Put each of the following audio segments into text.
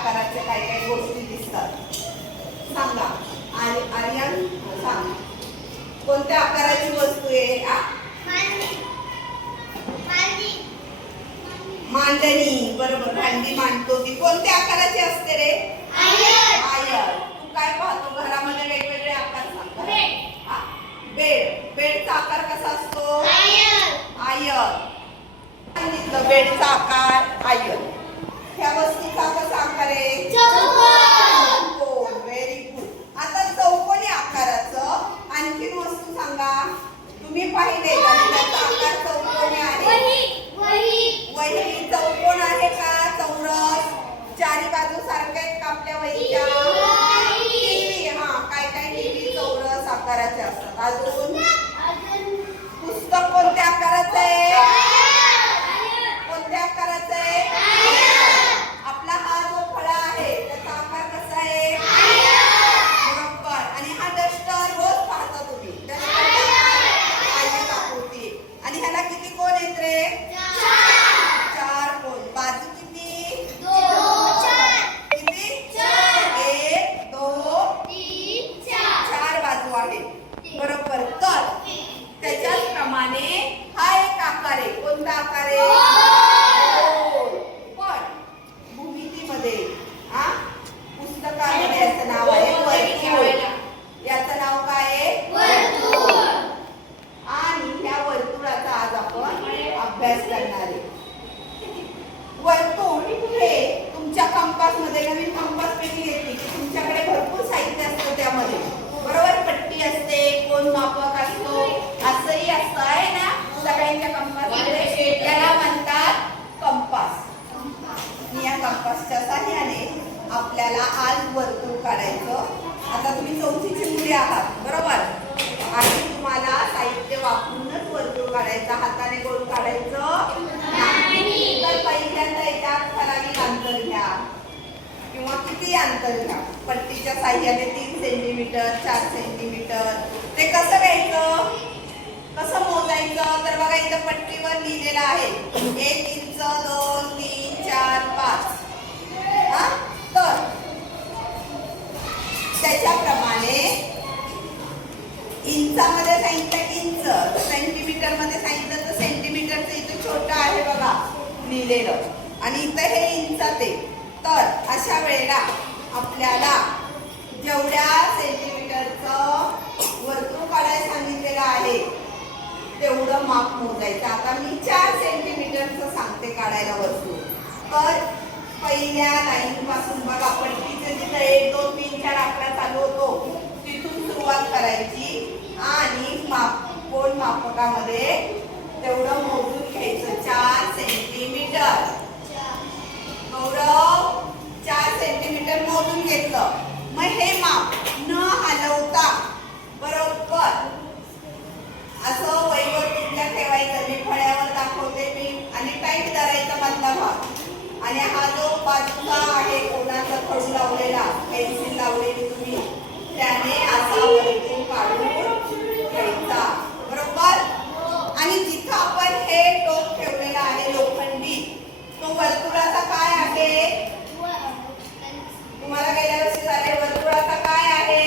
आकाराच्या काय काय गोष्टी दिसतात सांगा. आर्यन सांग, कोणत्या आकाराची वस्तू आहे? मांडणी. बरोबर, भांडी मांडतो ती कोणत्या आकाराची असते रे? आयर. तू काय पाहतो घरामध्ये? वेगवेगळे आकार सांग. बेड. बेडचा आकार कसा असतो? आयर. सांगितलं बेडचा आकार आयर. ह्या वस्तूचा कसा आकार आहे? चौकोन. Very good. आता चौकोनी आकाराचं आणखीन वस्तू सांगा. तुम्ही पाहिले आणि त्याचा आकार चौकोनी आहे. वही चौकोन आहे का? चौरस. चारी बाजू सारख्या आहेत का आपल्या वहीच्या? टीव्ही. हा, काय काय टीव्ही चौरस आकाराचे असतात. अजून पुस्तक कोणत्या आकाराचं आहे? कोणत्या आकाराचं आहे? आपला हा जो फळा आहे त्याचा आकार कसा आहे? बरोबर. आणि हा डस्टर रोज पाहता तुम्ही. आणि ह्याला किती कोण आहेत रे? चार कोण. बाजू किती? किती? 1 2 3 4 बाजू आहेत. बरोबर. तर त्याच्याच प्रमाणे हा एक आकार आहे. कोणता आकार आहे? पण भूमितीमध्ये पुस्तकामध्ये याचं नाव आहे वर्तुळ. याचं नाव काय आहे? वर्तुळ. आणि ह्या वर्तुळाचा आज आपण अभ्यास करणार आहे. वर्तुळ हे तुमच्या कंपास मध्ये, नवीन कंपास पेटी घेतली की तुमच्याकडे भरपूर साहित्य असतं त्यामध्ये. बरोबर. पट्टी असते, कोण मापक असतो, असंही असतं आहे ना सगळ्यांच्या कंपास मध्ये. त्याला म्हणतात कंपास. या कंपासच्या साहाय्याने आपल्याला आज वर्तुळ काढायचं. आता तुम्ही 4थीची मुले आहात. बरोबर. आणि तुम्हाला साहित्य वापरूनच वर्तुळ काढायचं, हाताने गोल काढायचं नाही. तर पहिल्यांदा याच्यात ठराविक अंतर घ्या किंवा किती अंतर घ्या. पट्टीच्या साहाय्याने 3 सेंटीमीटर 4 सेंटीमीटर. ते कसं घ्यायचं, कसं मोजायचं? तर बघा इथं पट्टीवर लिहिलेलं आहे 1 इंच 2 3 4 5. तर त्याच्याप्रमाणे इंचामध्ये सांगितलं इंच, सेंटीमीटर मध्ये सांगितलं तर सेंटीमीटरचं इथं छोटं आहे बघा लिहिलेलं, आणि इथं हे इंचात आहे. तर अशा वेळेला आपल्याला जेवढ्या सेंटीमीटरचं वर्तुळ काढायला सांगितलेलं आहे तेवढं माप मोजायचं. आता मी 4 सेंटीमीटरचं सांगते काढायला वर्तुळ. तर पहिल्या लाईन पासून बघा पट्टीचे जिथं 1 2 3 4 आकडा चालू होतो तिथून सुरुवात करायची आणि कोण मापकामध्ये तेवढं मोजून घ्यायचं. 4 सेंटीमीटर. गौरव 4 सेंटीमीटर मोजून घेतलं. मग हे माप न हलवता बरोबर असं वहीवर तुमच्या ठेवायचं. मी फळ्यावर दाखवते मी, आणि टाईट करायचा मधला भाग. आणि हा जो बाजूचा आहे कोणाचा खडू लावलेला, पेन्सिल लावलेली तुम्ही, त्याने असा वर्तुळ काढून घ्यायचा. बरोबर. आणि जिथं आपण हे टोक ठेवलेलं आहे लोखंडी, तो वर्तुळाचा काय आहे? तुम्हाला गेल्या वर्षी झाले. वर्तुळाचा काय आहे?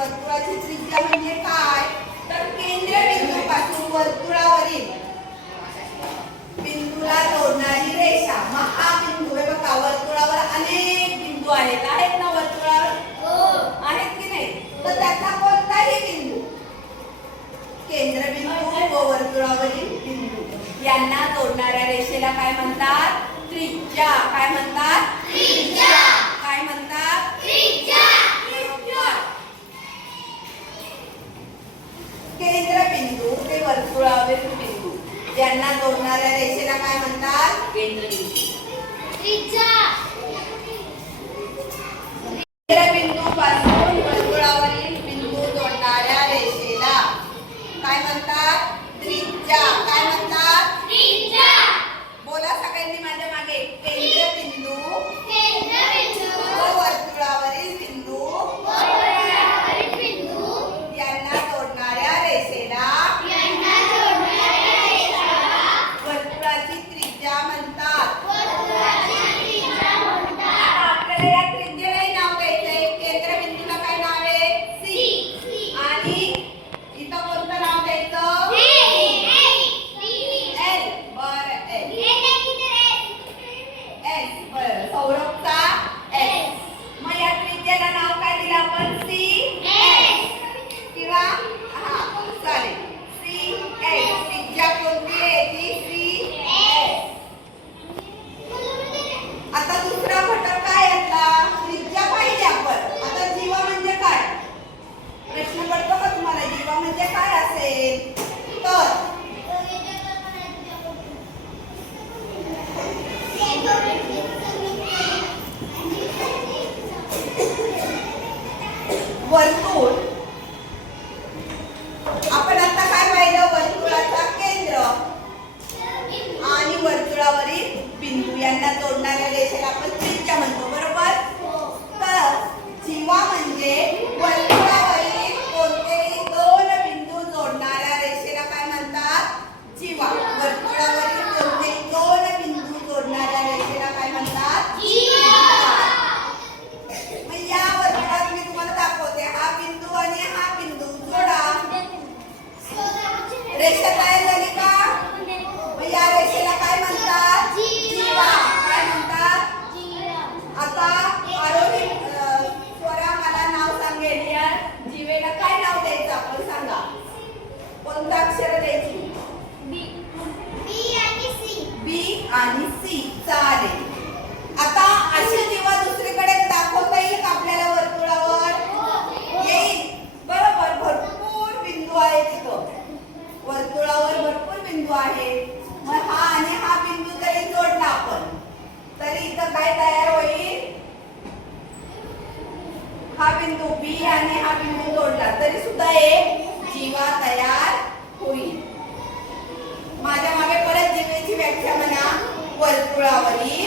वर्तुळाची त्रिज्या म्हणजे काय तर केंद्रबिंदूपासून वर्तुळावरील बिंदूला जोडणारी रेषा. मग हा बिंदू आहे बघा, वर्तुळावर अनेक बिंदू आहेत ना वर्तुळावर आहेत की नाही, तर त्याचा कोणताही बिंदू केंद्रबिंदू व वर्तुळावरील बिंदू यांना जोडणाऱ्या रेषेला काय म्हणतात त्रिज्या. काय म्हणतात त्रिज्या. काय म्हणतात त्रिज्या. केंद्रबिंदू ते वर्तुळावरील बिंदू यांना जोडणाऱ्या रेषेला काय म्हणतात केंद्रबिंदू. त्रिज्या. केंद्रबिंदू पासून वर्तुळावरील बिंदू जोडणाऱ्या रेषेला काय म्हणतात त्रिज्या. काय म्हणतात त्रिज्या. बोला सगळ्यांनी माझ्या मागे. केंद्रबिंदू व वर्तुळावरील बिंदू यांना जोडणाऱ्या रेषेला वर्तुळाची त्रिज्या म्हणतात. आपल्याला या त्रिज्येलाही नाव द्यायचंय. केंद्रबिंदूला काय नाव आहे सी आणि इथं कोणतं नाव द्यायचं एल. बरं एल. एस. बरं सौरभचा एस. मग या त्रिज्याला नाव काय दिलं आपण सी एस किंवा हा चालेल सी एस. त्रिज्या कोणती आहे ती सी एस. आता दुसरा घटक काय यातला त्रिज्या पाहिजे आपण. आता जीवा म्हणजे काय प्रश्न पडतो का तुम्हाला. जीवा म्हणजे काय असेल तर वर्तुळ. आपण आता काय पाहिलं वर्तुळाचा केंद्र आणि वर्तुळावरील बिंदू यांना जोडणाऱ्या रेषेला आपण त्रिज्या म्हणतो बरोबर. तर जीवा म्हणजे वर्तुळावरील कोणतेही दोन बिंदू जोडणाऱ्या रेषेला काय म्हणतात जीवा. वर्तुळावरील कोणतेही दोन बिंदू जोडणाऱ्या रेषेला काय म्हणतात जीवा. मग या वर्तुळात मी तुम्हाला दाखवते हा बिंदू आणि हा बिंदू जोडा. रेषा तयार झाली का. मग या रेषेला काय म्हणतात जीवा. काय म्हणतात. आता आरोही स्वरा मला नाव सांगेल या जीवेला काय नाव द्यायचं आपण सांगा. कोणतं अक्षर द्यायची बी आणि सी. चालेल. आता अशी जीवा दुसरीकडे दाखवता येईल का आपल्याला वर्तुळावर येईल बरोबर. भरपूर बिंदू आहेत तिथं वर्तुळावर भरपूर बिंदू आहेत. मग हा आणि हा बिंदू जरी जोडला आपण तरी इथं काय तयार होईल. हा बिंदू बी आणि हा बिंदू जोडला तरी सुद्धा एक जीवा तयार होईल. माझ्या मागे परत जीवेची व्याख्या म्हणा. वर्तुळावरील